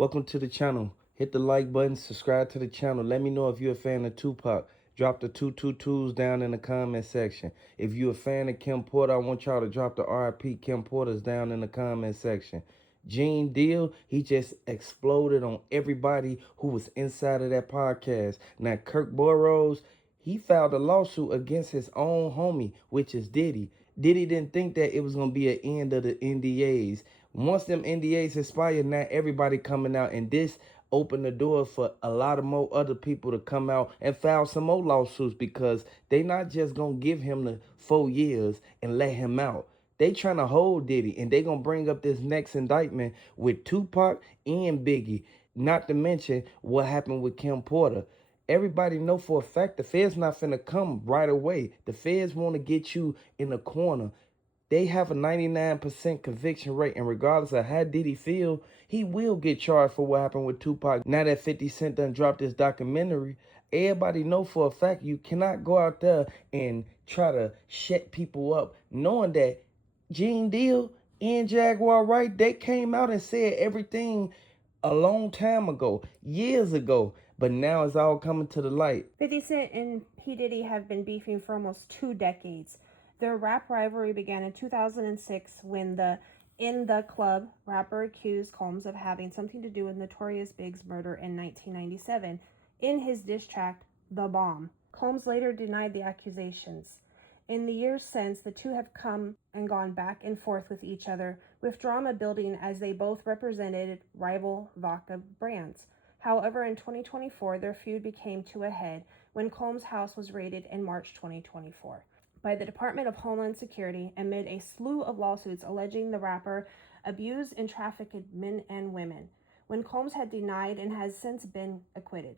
Welcome to the channel. Hit the like button, subscribe to the channel. Let me know if you're a fan of Tupac. Drop the 222s down in the comment section. If you're a fan of Kim Porter, I want y'all to drop the RIP Kim Porters down in the comment section. Gene Deal, he just exploded on everybody who was inside of that podcast. Now, Kirk Burroughs, he filed a lawsuit against his own homie, which is Diddy. Diddy didn't think that it was going to be an end of the NDAs. Once them NDAs expired, now everybody coming out, and this opened the door for a lot of more other people to come out and file some more lawsuits, because they not just going to give him the 4 years and let him out. They trying to hold Diddy, and they going to bring up this next indictment with Tupac and Biggie, not to mention what happened with Kim Porter. Everybody know for a fact the feds not finna come right away. The feds want to get you in a corner. They have a 99% conviction rate, and regardless of how Diddy feel, he will get charged for what happened with Tupac. Now that 50 Cent done dropped this documentary, everybody know for a fact you cannot go out there and try to shut people up, knowing that Gene Deal and Jaguar Wright, they came out and said everything a long time ago, years ago, but now it's all coming to the light. 50 Cent and P. Diddy have been beefing for almost 2 decades. Their rap rivalry began in 2006 when the In the Club rapper accused Combs of having something to do with Notorious Big's murder in 1997 in his diss track, The Bomb. Combs later denied the accusations. In the years since, the two have come and gone back and forth with each other, with drama building as they both represented rival vodka brands. However, in 2024, their feud became to a head when Combs' house was raided in March 2024 by the Department of Homeland Security amid a slew of lawsuits alleging the rapper abused and trafficked men and women, when Combs had denied and has since been acquitted.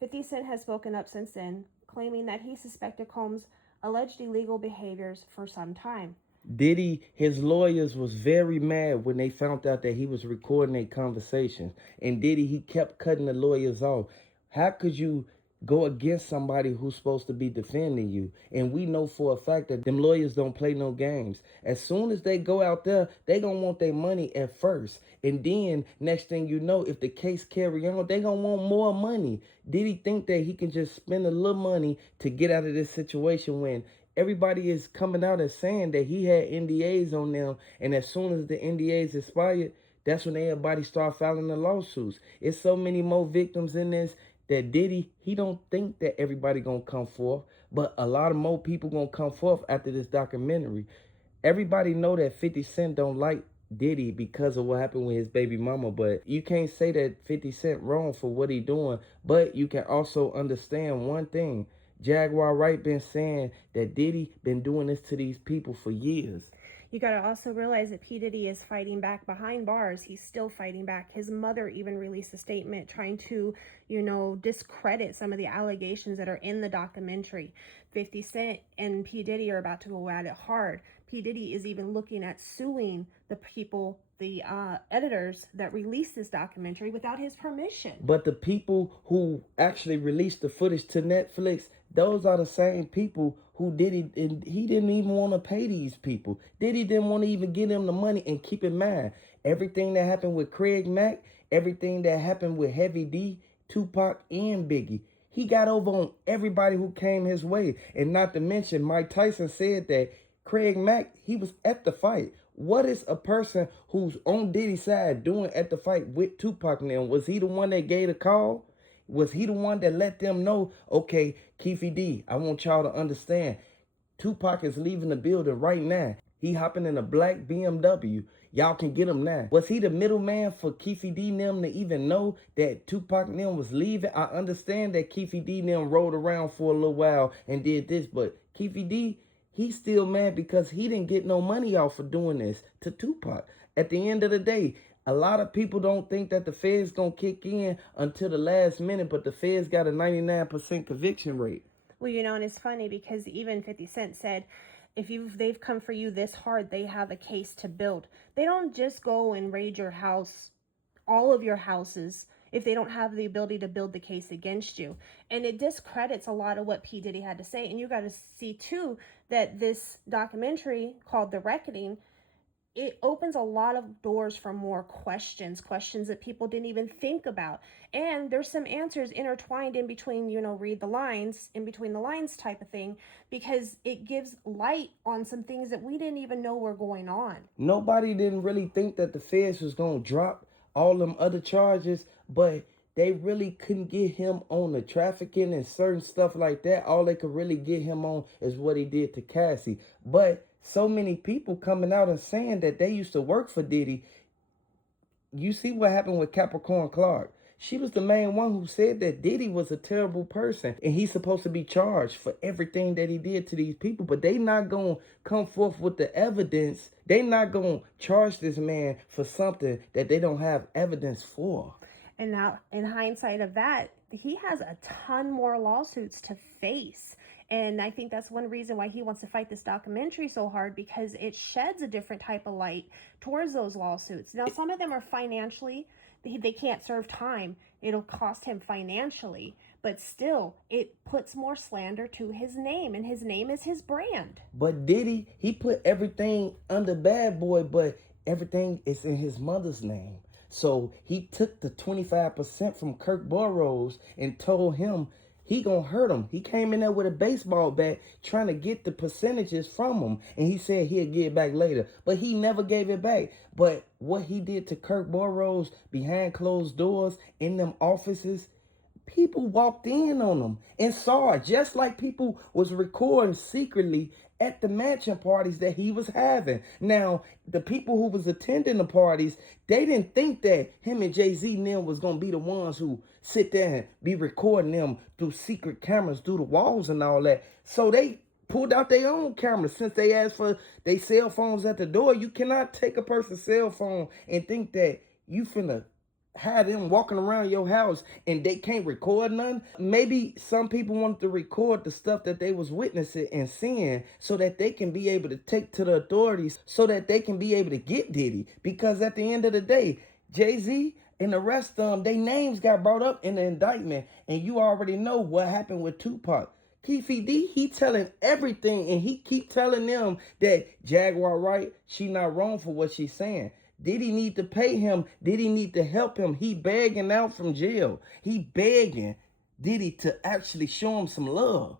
50 Cent has spoken up since then, claiming that he suspected Combs' alleged illegal behaviors for some time. Diddy, his lawyers was very mad when they found out that he was recording their conversations. And Diddy, he kept cutting the lawyers off. How could you go against somebody who's supposed to be defending you? And we know for a fact that them lawyers don't play no games. As soon as they go out there, they gonna want their money at first. And then next thing you know, if the case carry on, they gonna want more money. Diddy think that he can just spend a little money to get out of this situation, when everybody is coming out and saying that he had NDAs on them, and as soon as the NDAs expired, that's when everybody start filing the lawsuits. It's so many more victims in this that Diddy, he don't think that everybody gonna come forth, but a lot of more people gonna come forth after this documentary. Everybody know that 50 Cent don't like Diddy because of what happened with his baby mama, but you can't say that 50 Cent wrong for what he doing. But you can also understand one thing. Jaguar Wright been saying that Diddy been doing this to these people for years. You got to also realize that P. Diddy is fighting back behind bars. He's still fighting back. His mother even released a statement trying to, discredit some of the allegations that are in the documentary. 50 Cent and P. Diddy are about to go at it hard. P. Diddy is even looking at suing the people, the editors that released this documentary without his permission. But the people who actually released the footage to Netflix, those are the same people who Diddy, and he didn't even want to pay these people. Diddy didn't want to even give them the money. And keep in mind, everything that happened with Craig Mack, everything that happened with Heavy D, Tupac, and Biggie, he got over on everybody who came his way. And not to mention, Mike Tyson said that Craig Mack, he was at the fight. What is a person who's on Diddy's side doing at the fight with Tupac now? Was he the one that gave the call? Was he the one that let them know, okay, Keefy D, I want y'all to understand, Tupac is leaving the building right now. He hopping in a black BMW. Y'all can get him now. Was he the middleman for Keefy D and them to even know that Tupac and them was leaving? I understand that Keefy D and them rode around for a little while and did this, but Keefy D, he's still mad because he didn't get no money off for doing this to Tupac. At the end of the day, a lot of people don't think that the feds gonna kick in until the last minute, but the feds got a 99% conviction rate. Well, and it's funny because even 50 Cent said, they've come for you this hard, they have a case to build. They don't just go and raid your house, all of your houses, if they don't have the ability to build the case against you. And it discredits a lot of what P. Diddy had to say. And you got to see, too, that this documentary called The Reckoning, it opens a lot of doors for more questions that people didn't even think about. And there's some answers intertwined in between, read the lines, in between the lines type of thing, because it gives light on some things that we didn't even know were going on. Nobody didn't really think that the feds was going to drop all them other charges, but they really couldn't get him on the trafficking and certain stuff like that. All they could really get him on is what he did to Cassie. But so many people coming out and saying that they used to work for Diddy. You see what happened with Capricorn Clark. She was the main one who said that Diddy was a terrible person and he's supposed to be charged for everything that he did to these people. But they not going to come forth with the evidence. They not going to charge this man for something that they don't have evidence for. And now, in hindsight of that, he has a ton more lawsuits to face. And I think that's one reason why he wants to fight this documentary so hard, because it sheds a different type of light towards those lawsuits. Now, some of them are financially, they can't serve time. It'll cost him financially. But still, it puts more slander to his name, and his name is his brand. But Diddy, he put everything under Bad Boy, but everything is in his mother's name. So he took the 25% from Kirk Burroughs and told him he gonna hurt him. He came in there with a baseball bat trying to get the percentages from him. And he said he'll get it back later. But he never gave it back. But what he did to Kirk Burroughs behind closed doors in them offices, people walked in on him and saw it, just like people was recording secretly at the mansion parties that he was having. Now, the people who was attending the parties, they didn't think that him and Jay-Z and them was going to be the ones who sit there and be recording them through secret cameras, through the walls and all that. So they pulled out their own cameras since they asked for their cell phones at the door. You cannot take a person's cell phone and think that you finna had them walking around your house and they can't record none. Maybe some people wanted to record the stuff that they was witnessing and seeing so that they can be able to take to the authorities, so that they can be able to get Diddy. Because at the end of the day, Jay-Z and the rest of them, their names got brought up in the indictment, and you already know what happened with Tupac. Keefy D, he telling everything, and he keep telling them that Jaguar right, she not wrong for what she's saying. Did he need to pay him? Did he need to help him? He begging out from jail. He begging Diddy to actually show him some love.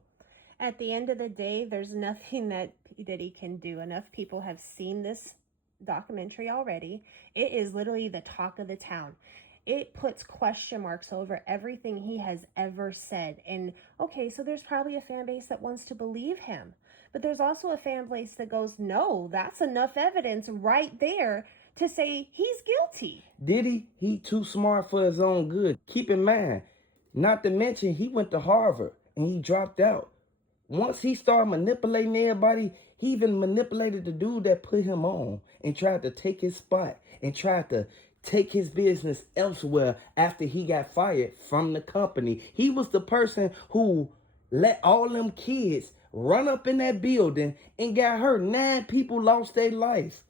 At the end of the day, there's nothing that Diddy can do. Enough people have seen this documentary already. It is literally the talk of the town. It puts question marks over everything he has ever said. And okay, so there's probably a fan base that wants to believe him. But there's also a fan base that goes, no, that's enough evidence right there to say he's guilty. Diddy, he too smart for his own good. Keep in mind, not to mention he went to Harvard and he dropped out. Once he started manipulating everybody, he even manipulated the dude that put him on and tried to take his spot and tried to take his business elsewhere after he got fired from the company. He was the person who let all them kids run up in that building and got hurt. 9 people lost their life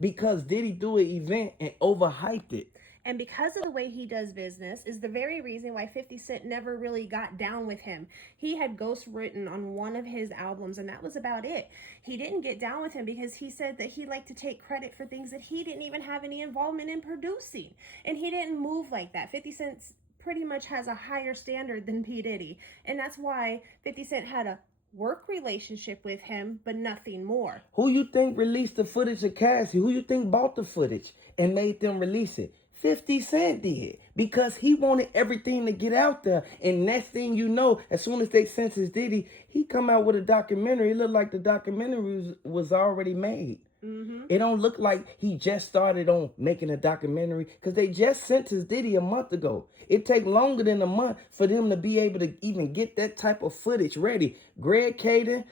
because Diddy threw an event and overhyped it. And because of the way he does business is the very reason why 50 Cent never really got down with him. He had ghost written on one of his albums, and that was about it. He didn't get down with him because he said that he liked to take credit for things that he didn't even have any involvement in producing. And he didn't move like that. 50 Cent pretty much has a higher standard than P. Diddy. And that's why 50 Cent had a work relationship with him, but nothing more. Who you think released the footage of Cassie? Who you think bought the footage and made them release it? 50 Cent did, because he wanted everything to get out there. And next thing you know, as soon as they censored Diddy, he come out with a documentary. It looked like the documentary was already made. It don't look like he just started on making a documentary, because they just sentenced Diddy a month ago. It take longer than a month for them to be able to even get that type of footage ready. Greg Caden,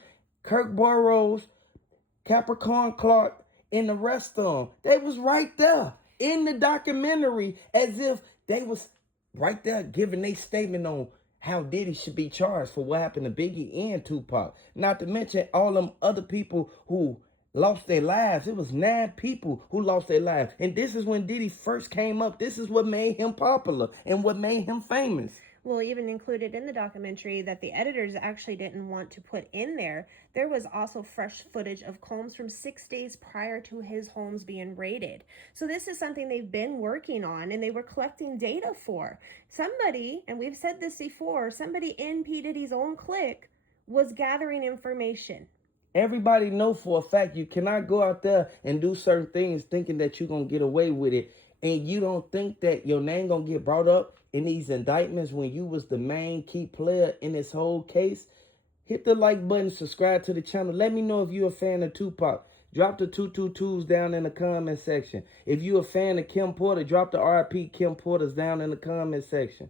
Kirk Burroughs, Capricorn Clark, and the rest of them, they was right there in the documentary as if they was right there giving their statement on how Diddy should be charged for what happened to Biggie and Tupac. Not to mention all them other people who lost their lives. It was 9 people who lost their lives. And this is when Diddy first came up. This is what made him popular and what made him famous. Well, even included in the documentary that the editors actually didn't want to put in there, there was also fresh footage of Combs from 6 days prior to his homes being raided. So this is something they've been working on and they were collecting data for. Somebody, and we've said this before, somebody in P. Diddy's own clique was gathering information. Everybody know for a fact you cannot go out there and do certain things thinking that you're going to get away with it. And you don't think that your name going to get brought up in these indictments when you was the main key player in this whole case. Hit the like button, subscribe to the channel. Let me know if you're a fan of Tupac. Drop the 222s down in the comment section. If you're a fan of Kim Porter, drop the RIP Kim Porters down in the comment section.